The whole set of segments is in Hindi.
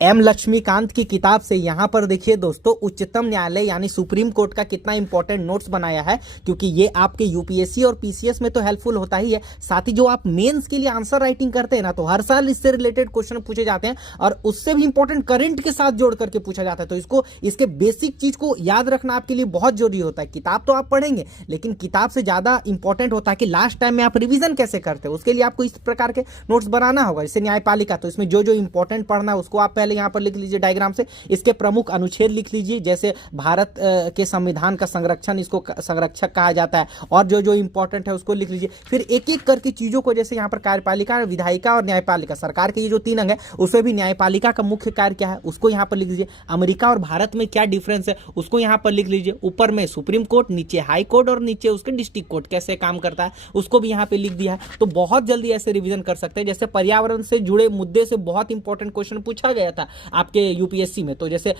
एम लक्ष्मीकांत की किताब से यहाँ पर देखिए दोस्तों, उच्चतम न्यायालय यानी सुप्रीम कोर्ट का कितना इंपॉर्टेंट नोट्स बनाया है, क्योंकि ये आपके यूपीएससी और पीसीएस में तो हेल्पफुल होता ही है, साथ ही जो आप मेंस के लिए आंसर राइटिंग करते हैं ना, तो हर साल इससे रिलेटेड क्वेश्चन पूछे जाते हैं और उससे भी इंपॉर्टेंट करंट के साथ जोड़ करके पूछा जाता है। तो इसके बेसिक चीज को याद रखना आपके लिए बहुत जरूरी होता है। किताब तो आप पढ़ेंगे, लेकिन किताब से ज्यादा इंपॉर्टेंट होता है कि लास्ट टाइम में आप रिवीजन कैसे करते हो। उसके लिए आपको इस प्रकार के नोट्स बनाना होगा। जैसे न्यायपालिका, तो इसमें जो जो इंपॉर्टेंट पढ़ना है उसको आप पहले यहाँ पर लिख लीजिए डायग्राम से। इसके प्रमुख अनुच्छेद लिख लीजिए, जैसे भारत के संविधान का संरक्षण, इसको संरक्षक कहा जाता है, और जो जो इंपॉर्टेंट है उसको लिख लीजिए। फिर एक एक करके चीजों को, जैसे यहाँ पर कार्यपालिका, विधायिका और न्यायपालिका, सरकार के ये जो 3 अंग है, उसमें भी न्यायपालिका का मुख्य कार्य क्या है उसको यहाँ पर लिख लीजिए। अमेरिका और भारत में क्या डिफरेंस है उसको यहाँ पर लिख लीजिए। ऊपर में सुप्रीम कोर्ट, नीचे हाई कोर्ट और नीचे उसके डिस्ट्रिक्ट कोर्ट कैसे काम करता है उसको भी यहाँ पे लिख दिया है। तो बहुत जल्दी ऐसे रिवीजन कर सकते हैं। जैसे पर्यावरण से जुड़े मुद्दे से बहुत इंपॉर्टेंट क्वेश्चन पूछा गया था आपके यूपीएससी में। तो जैसे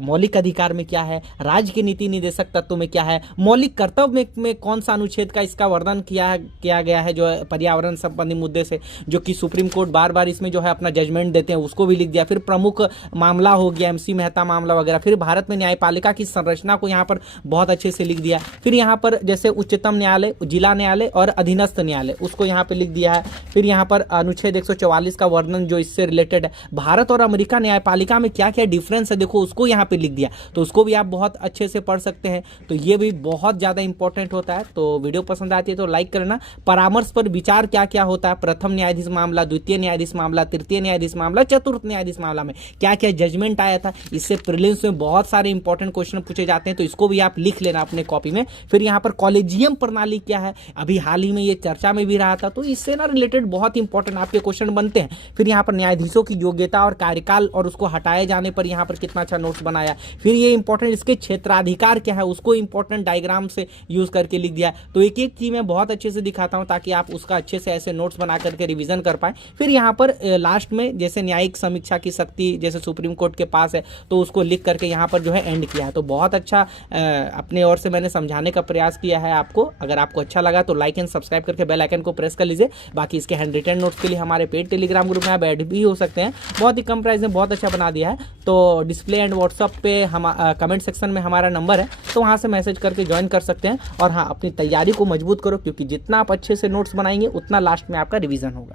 मौलिक अधिकार में क्या है, राज्य के नीति निर्देशक तत्व में क्या है, मौलिक कर्तव्य में कौन सा अनुच्छेद का इसका वर्णन किया गया है जो पर्यावरण संबंधी मुद्दे से, जो कि सुप्रीम कोर्ट बार बार इसमें जो है अपना जजमेंट देते हैं, उसको भी लिख दिया। फिर प्रमुख मामला हो गया MC मेहता मामला वगैरह। फिर भारत में न्यायपालिका की संरचना को यहाँ पर बहुत अच्छे से लिख दिया। फिर यहाँ पर जैसे उच्चतम न्यायालय, जिला न्यायालय और अधीनस्थ न्यायालय, उसको यहाँ पे लिख दिया है। फिर यहाँ पर अनुच्छेद 144 का वर्णन जो इससे रिलेटेड है। भारत और अमेरिका न्यायपालिका में क्या क्या डिफरेंस है देखो, उसको यहाँ पे लिख दिया। तो उसको भी आप बहुत अच्छे से पढ़ सकते हैं। तो ये भी बहुत ज्यादा इंपॉर्टेंट होता है। तो वीडियो पसंद आती है तो लाइक करना। परामर्श पर विचार क्या क्या होता है, प्रथम न्यायाधीश मामला, द्वितीय न्यायाधीश मामला, तृतीय न्यायाधीश मामला, चतुर्थ न्यायाधीश मामला में क्या क्या जजमेंट आया था, इससे प्रीलिम्स में बहुत सारे इंपॉर्टेंट क्वेश्चन पूछे जाते हैं। तो इसको भी आप लिख लेना अपने कॉपी में। फिर यहाँ पर कॉलेजियम प्रणाली क्या है, अभी हाल ही में ये चर्चा में भी रहा था, तो इससे ना रिलेटेड बहुत इंपॉर्टेंट आपके क्वेश्चन बनते हैं। फिर यहाँ पर न्यायाधीशों की योग्यता और कार्यकाल और उसको हटाए जाने पर यहाँ पर कितना अच्छा नोट्स बनाया। फिर ये इंपॉर्टेंट इसके क्षेत्राधिकार क्या है उसको इंपॉर्टेंट डायग्राम से यूज करके लिख दिया। तो एक एक चीज मैं बहुत अच्छे से दिखाता हूँ ताकि आप उसका अच्छे से ऐसे नोट्स बना करके रिवीजन कर पाए। फिर यहाँ पर लास्ट में जैसे न्यायिक समीक्षा की शक्ति जैसे सुप्रीम कोर्ट के पास है, तो उसको लिख करके यहाँ पर जो है एंड किया है। तो बहुत अच्छा अपने ओर से मैंने समझाने का प्रयास किया है आपको। अगर आपको अच्छा लगा तो लाइक एंड सब्सक्राइब करके बेल आइकन को प्रेस कर लीजिए। बाकी इसके हैंड रिटन नोट्स के लिए हमारे पेड टेलीग्राम ग्रुप में आप ऐड भी हो सकते हैं। बहुत ही कम प्राइस में बहुत अच्छा बना दिया है। तो डिस्प्ले एंड व्हाट्सअप पे हम कमेंट सेक्शन में हमारा नंबर है, तो वहाँ से मैसेज करके ज्वाइन कर सकते हैं। और हाँ, अपनी तैयारी को मजबूत करो, क्योंकि जितना आप अच्छे से नोट्स बनाएंगे उतना लास्ट में आपका रिवीजन होगा।